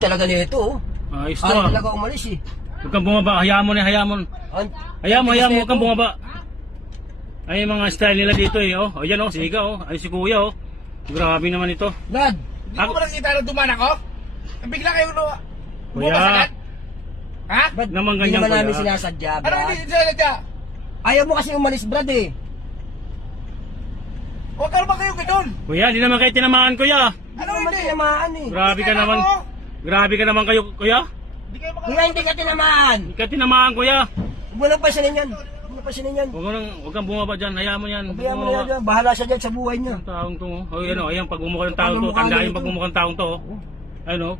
Talaga nito, oh. Ayos to, Ayaw ah. talaga umalis, eh. Huwag kang bumaba, hayaan mo na, hayaan mo. Hayaan mo, huwag kang bumaba. Ay, yung mga style nila dito, eh, oh. O, yan, oh, siga, oh. Ay, si kuya, oh. Grabe naman ito. Brad, Hindi mo ba nakita na duman ako? Bigla kayo Kuya. bumasagan? Ha? Brad, Naman hindi ganyan, naman namin kuya. sinasadya, Ano Brad. hindi sila nagka? Ayaw mo kasi umalis, Brad, eh. Huwag ka naman kayo ganun. Kuya, di naman kayo tinamaan, kuya. Hindi Ano naman hindi? tinamaan, eh. Grabe ka Kaya naman. ako. Grabe ka naman kayo, kuya. Hindi kayo Kuya, hindi ka tinamaan. Hindi ka tinamaan, kuya. Huwag mo lang pansinin yan. Huwag mo pansinin yan. Huwag kang bumaba dyan, hayaan mo yan. Pabayaan mo na yan. Bahala siya dyan sa buhay niya. Ang taong to, oh. Oh, yan, oh. Ayan, pag bumukha ng taong to. Pagmumukha Tandaan nito. yung pag bumukha ng taong to, oh. Ayun, oh.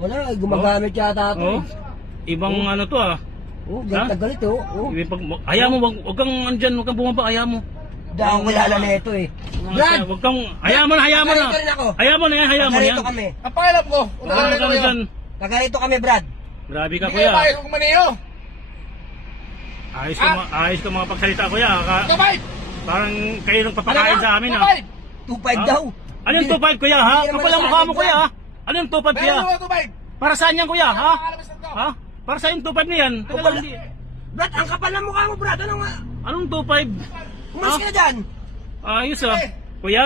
Wala, eh, gumagamit yata ito. Oh. Ibang ano to, ah. Oh, galit na galit, oh. Oh. Hayaan mo, wag kang andyan, wag kang bumaba, hayaan mo. Dahil kilala na ito, eh. Brad! Wag kang, hayaan mo na, hayaan mo na. Tagarito rin ako. Hayaan mo na yan, hayaan mo na yan. Tagarito kami. Ang pakialam ko. Kung Ano nakalala ka kayo. dyan? Tagarito kami, Brad. Grabe ka, Hindi kayo kuya. bakit kung maniyo. Ayos ka mga pagsalita, kuya. Kabay! Parang kayo nang papakain sa amin, ah. Kabay! 2.5 Ha? daw. Ano yung 2.5, kuya, ha? Hindi naman Kapal ang sa mukha akin, mo, kuya, Brad. ha? Ano yung 2.5, kuya? Pero ano kabay? Para saan yan, kuya, ha? Nakakalabas na to. Ha? Para saan yung 2.5 na yan? Teka Kapal lang, na. hindi. Brad, ang kapal ng mukha mo, Brad. Ano nga? Anong 2.5? Umalis ka na dyan. Ayos, ah. Kuya,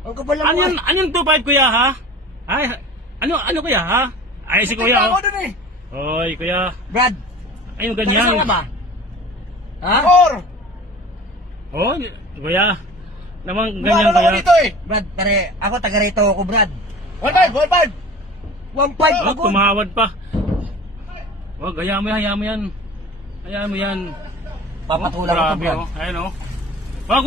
Ang kapal ng ano mukha. yung 2.5, kuya, ha? Ay, ano, kuya, ha? Ay, si kuya, Tingnan oh. ako dun eh. Oy, kuya. Brad, Ayun, taga ganyan. saan ka ba? Ha? Or! Oh, kuya. Naman Ano ganyan, ako kuya. dito eh. Brad, pare, ako taga rito ako, Brad. 1.5, 1.5. 1.5 Wag ako. tumawad pa. Wag, hayaan mo yan, hayaan mo yan. Hayaan mo yan. Papatulang ko to, Grabe, Brad. oh. Ayun, oh. Wag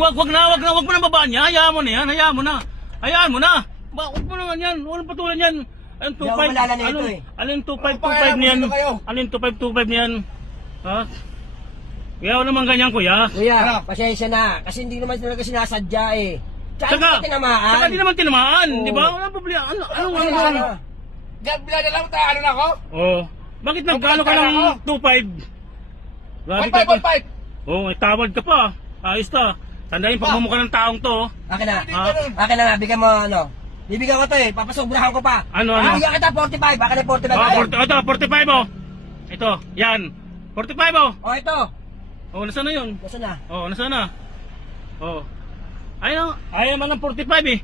mo na babaan niya. Hayaan mo na yan, hayaan mo na. Hayaan mo na. Wag mo naman yan. Walang patulan yan. Anong Hindi ako malala na ito, eh. Anong 2.5, Ano pa 2.5 niyan? kaya, kayo? Anong 2.5, 2.5 niyan? Ha? Kuya, wala naman ganyan, kuya. Kuya, Ano? pasensya na. Kasi hindi naman talaga sinasadya eh. Tsaka hindi Saka, ka tinamaan. saka di naman tinamaan, Oo. di ba? Walang problema. Anong Pasensya ano? na. Bila na lang tayo, ano na ako? Oh. Bakit nagkano ka ng 2.5? Grabe ka. 1.5, 1.5. Oh, may tawad ka pa. Ayos ta. Tandaan yung pagmumukha ng taong to. oh. Akin na. Hindi Ah. ganun. Akin na, bigyan mo ano. Bibigyan ko to eh. Papasobrahan ko pa. Ano? Bibigyan kita 45. Akin na 45. Oh, Akin. ito, 45 oh. Ito, yan. 45 oh. Oh, ito. Oh, nasaan na yun? Nasaan na? Oh, nasaan na? Oh. Ayaw man ng 45 eh.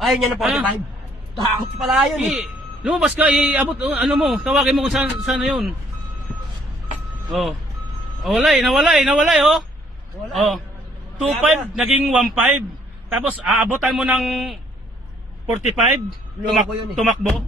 Ayaw niya ng 45. Takot pala yun eh. Lumabas ka, iabot, ano mo, tawagin mo kung saan na yun. Oh. Oh, nawalay, oh. Wala. Oh. Kaya 2.5 naging 1.5. Tapos aabotan mo ng 45. Loko yun eh. Tumakbo.